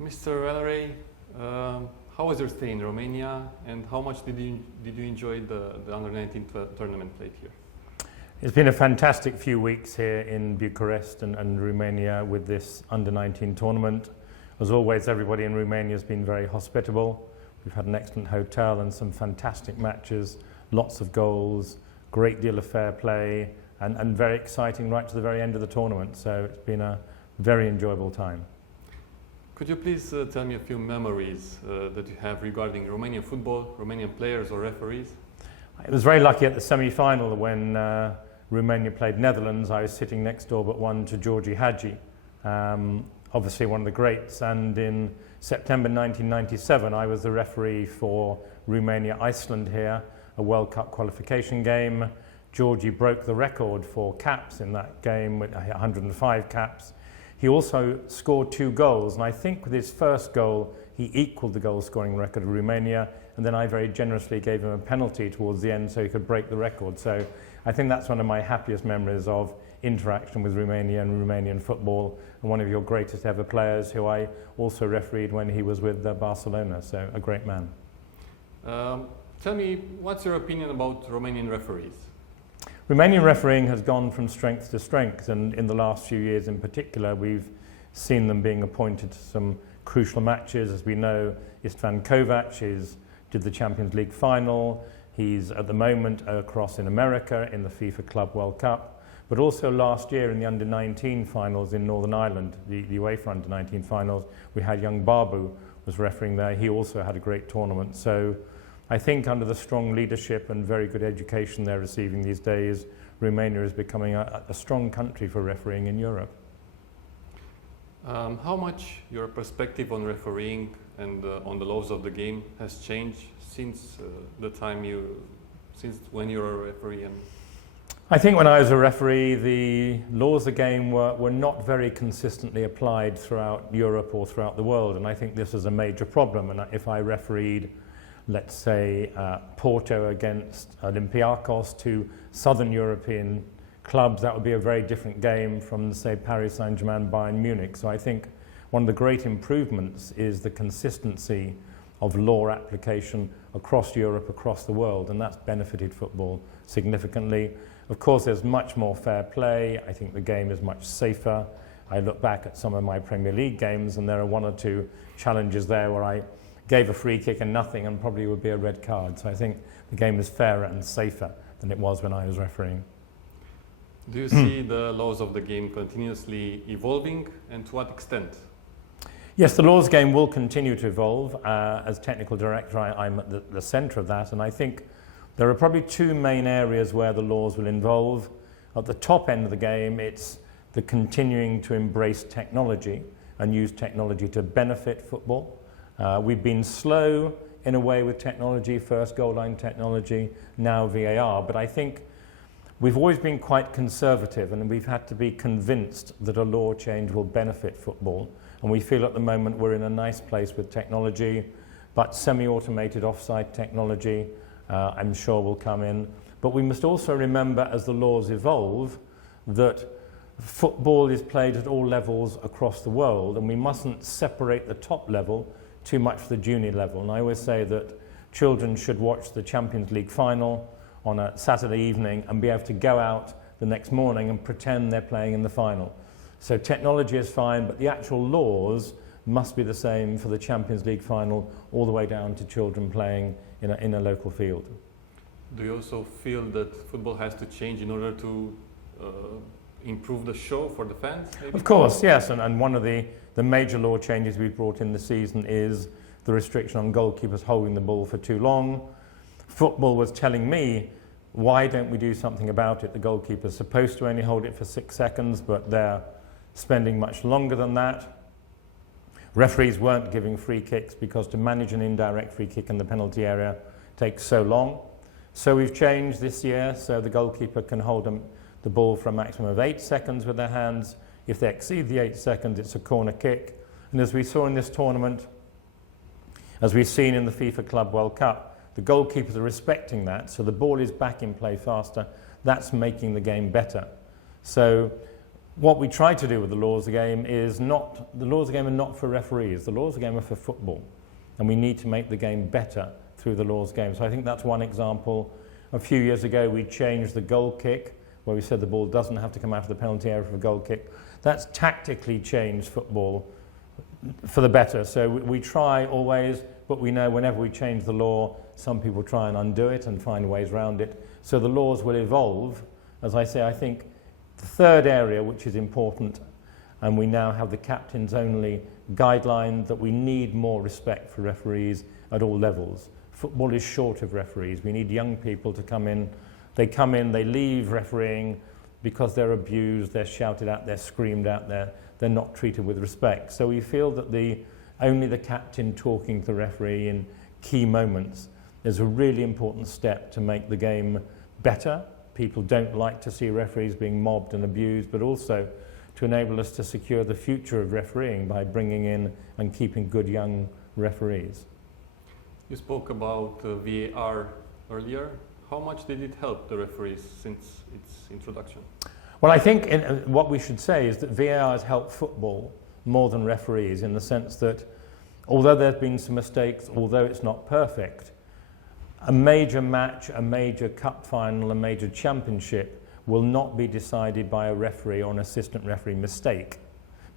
Mr. Elleray, how was your stay in Romania, and how much did you enjoy the under-19 tournament played here? It's been a fantastic few weeks here in Bucharest and Romania with this under-19 tournament. As always, everybody in Romania has been very hospitable. We've had an excellent hotel and some fantastic matches, lots of goals, great deal of fair play, and very exciting right to the very end of the tournament. So it's been a very enjoyable time. Could you please tell me a few memories that you have regarding Romanian football, Romanian players or referees? I was very lucky at the semi-final when Romania played Netherlands. I was sitting next door but one to Hagi, obviously one of the greats, and in September 1997 I was the referee for Romania-Iceland here, a World Cup qualification game. Georgie broke the record for caps in that game with 105 caps. He also scored 2 goals, and I think with his first goal he equalled the goal scoring record of Romania, and then I very generously gave him a penalty towards the end so he could break the record. So I think that's one of my happiest memories of interaction with Romania and Romanian football, and one of your greatest ever players who I also refereed when he was with Barcelona, so a great man. Tell me, what's your opinion about Romanian referees? Romanian refereeing has gone from strength to strength, and in the last few years in particular we've seen them being appointed to some crucial matches. As we know, Istvan Kovac did the Champions League final. He's at the moment across in America in the FIFA Club World Cup, but also last year in the under-19 finals in Northern Ireland, the UEFA under-19 finals, we had young Babu was refereeing there. He also had a great tournament. So I think under the strong leadership and very good education they're receiving these days, Romania is becoming a strong country for refereeing in Europe. How much your perspective on refereeing and on the laws of the game has changed since since when you were a referee? I think when I was a referee, the laws of the game were not very consistently applied throughout Europe or throughout the world, and I think this is a major problem. And if I refereed, let's say, Porto against Olympiacos, two southern European clubs, that would be a very different game from, say, Paris Saint-Germain, Bayern Munich. So I think one of the great improvements is the consistency of law application across Europe, across the world, and that's benefited football significantly. Of course, there's much more fair play. I think the game is much safer. I look back at some of my Premier League games and there are 1 or 2 challenges there where I gave a free kick and nothing and probably would be a red card. So I think the game is fairer and safer than it was when I was refereeing. Do you see the laws of the game continuously evolving, and to what extent? Yes, the laws game will continue to evolve. As technical director, I'm at the centre of that, and I think there are probably 2 main areas where the laws will evolve. At the top end of the game, it's the continuing to embrace technology and use technology to benefit football. We've been slow in a way with technology, first goal line technology, now VAR, but I think we've always been quite conservative, and we've had to be convinced that a law change will benefit football. And we feel at the moment we're in a nice place with technology, but semi-automated offside technology I'm sure will come in. But we must also remember, as the laws evolve, that football is played at all levels across the world, and we mustn't separate the top level too much for the junior level. And I always say that children should watch the Champions League final on a Saturday evening and be able to go out the next morning and pretend they're playing in the final. So technology is fine, but the actual laws must be the same for the Champions League final all the way down to children playing in a local field. Do you also feel that football has to change in order to improve the show for the fans? Maybe? Of course, yes, and one of the major law changes we've brought in this season is the restriction on goalkeepers holding the ball for too long. Football was telling me, why don't we do something about it? The goalkeeper's supposed to only hold it for 6 seconds, but they're spending much longer than that. Referees weren't giving free kicks because to manage an indirect free kick in the penalty area takes so long. So we've changed this year so the goalkeeper can hold the ball for a maximum of 8 seconds with their hands. If they exceed the 8 seconds, it's a corner kick. And as we saw in this tournament, as we've seen in the FIFA Club World Cup, the goalkeepers are respecting that, so the ball is back in play faster. That's making the game better. So what we try to do with the laws of the game is not, the laws of the game are not for referees, the laws of the game are for football. And we need to make the game better through the laws of the game. So I think that's one example. A few years ago we changed the goal kick, where we said the ball doesn't have to come out of the penalty area for a goal kick. That's tactically changed football for the better. So we try always, but we know whenever we change the law, some people try and undo it and find ways around it. So the laws will evolve. As I say, I think the third area, which is important, and we now have the captains only guideline, that we need more respect for referees at all levels. Football is short of referees. We need young people to come in. They come in, they leave refereeing because they're abused, they're shouted at, they're screamed at, they're not treated with respect. So we feel that only the captain talking to the referee in key moments is a really important step to make the game better. People don't like to see referees being mobbed and abused, but also to enable us to secure the future of refereeing by bringing in and keeping good young referees. You spoke about VAR earlier. How much did it help the referees since its introduction? Well, I think what we should say is that VAR has helped football more than referees, in the sense that although there have been some mistakes, although it's not perfect, a major match, a major cup final, a major championship will not be decided by a referee or an assistant referee mistake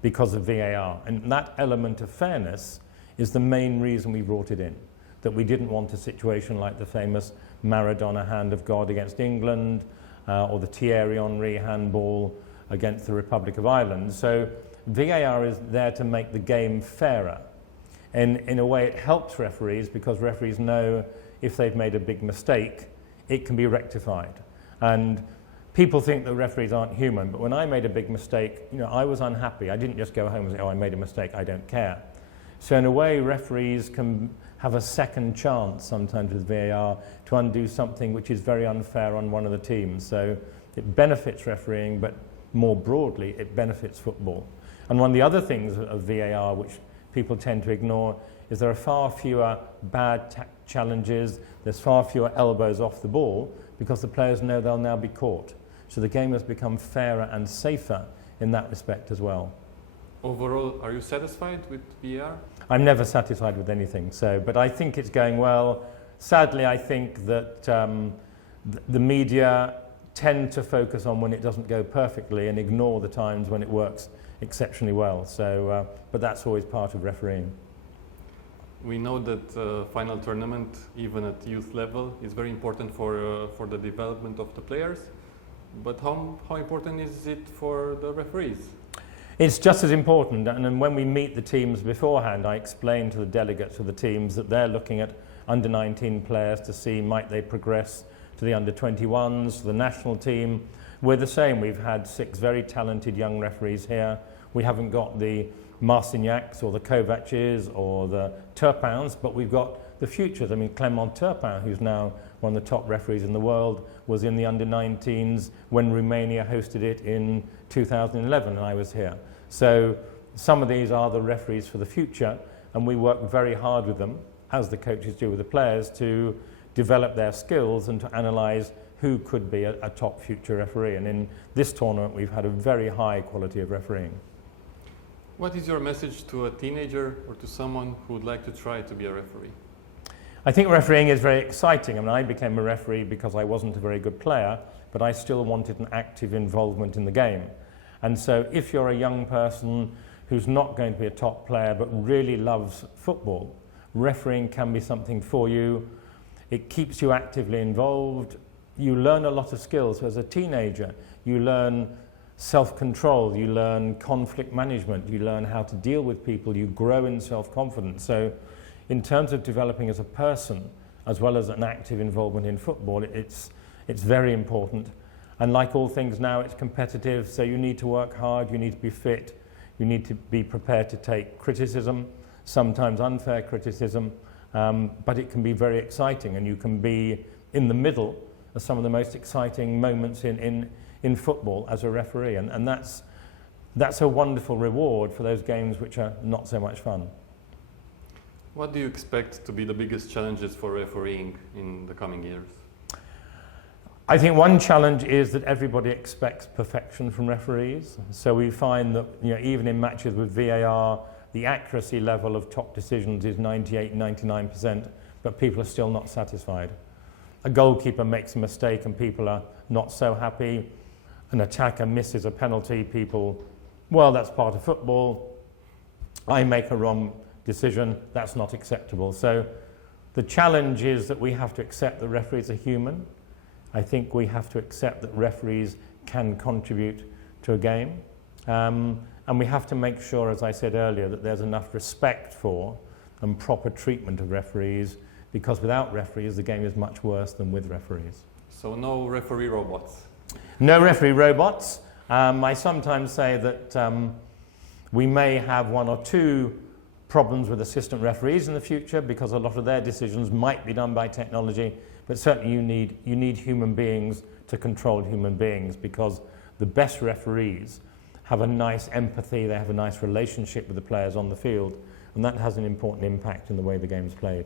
because of VAR. And that element of fairness is the main reason we brought it in, that we didn't want a situation like the famous Maradona hand of God against England, or the Thierry Henry handball against the Republic of Ireland. So VAR is there to make the game fairer. And in a way it helps referees, because referees know if they've made a big mistake, it can be rectified. And people think that referees aren't human, but when I made a big mistake, I was unhappy. I didn't just go home and say, oh, I made a mistake, I don't care. So in a way, referees can have a second chance sometimes with VAR to undo something which is very unfair on one of the teams. So it benefits refereeing, but more broadly, it benefits football. And one of the other things of VAR, which people tend to ignore, is there are far fewer bad challenges, there's far fewer elbows off the ball, because the players know they'll now be caught. So the game has become fairer and safer in that respect as well. Overall, are you satisfied with VAR? I'm never satisfied with anything, but I think it's going well. Sadly, I think that the media tend to focus on when it doesn't go perfectly and ignore the times when it works exceptionally well. So, but that's always part of refereeing. We know that final tournament, even at youth level, is very important for the development of the players. But how important is it for the referees? It's just as important, and when we meet the teams beforehand, I explain to the delegates of the teams that they're looking at under-19 players to see might they progress to the under-21s, the national team. We're the same. We've had 6 very talented young referees here. We haven't got the Marcignacs or the Kovacs or the Turpins, but we've got the futures. I mean, Clément Turpin, who's now one of the top referees in the world, was in the under-19s when Romania hosted it in 2011, and I was here. So some of these are the referees for the future, and we work very hard with them, as the coaches do with the players, to develop their skills and to analyse who could be a top future referee. And in this tournament, we've had a very high quality of refereeing. What is your message to a teenager or to someone who would like to try to be a referee? I think refereeing is very exciting. I mean, I became a referee because I wasn't a very good player, but I still wanted an active involvement in the game. And so if you're a young person who's not going to be a top player but really loves football, refereeing can be something for you. It keeps you actively involved. You learn a lot of skills. As a teenager, you learn self-control, you learn conflict management, you learn how to deal with people, you grow in self-confidence. So in terms of developing as a person, as well as an active involvement in football, it's very important. And like all things now, it's competitive, so you need to work hard, you need to be fit, you need to be prepared to take criticism, sometimes unfair criticism, but it can be very exciting, and you can be in the middle of some of the most exciting moments in football as a referee, and that's a wonderful reward for those games which are not so much fun. What do you expect to be the biggest challenges for refereeing in the coming years? I think one challenge is that everybody expects perfection from referees. So we find that, you know, even in matches with VAR, the accuracy level of top decisions is 98, 99%, but people are still not satisfied. A goalkeeper makes a mistake and people are not so happy. An attacker misses a penalty, people, well, that's part of football. I make a wrong decision, that's not acceptable. So the challenge is that we have to accept that referees are human. I think we have to accept that referees can contribute to a game. And we have to make sure, as I said earlier, that there's enough respect for and proper treatment of referees, because without referees, the game is much worse than with referees. So no referee robots? No referee robots. I sometimes say that we may have one or two problems with assistant referees in the future because a lot of their decisions might be done by technology, but certainly you need human beings to control human beings, because the best referees have a nice empathy, they have a nice relationship with the players on the field, and that has an important impact in the way the game is played.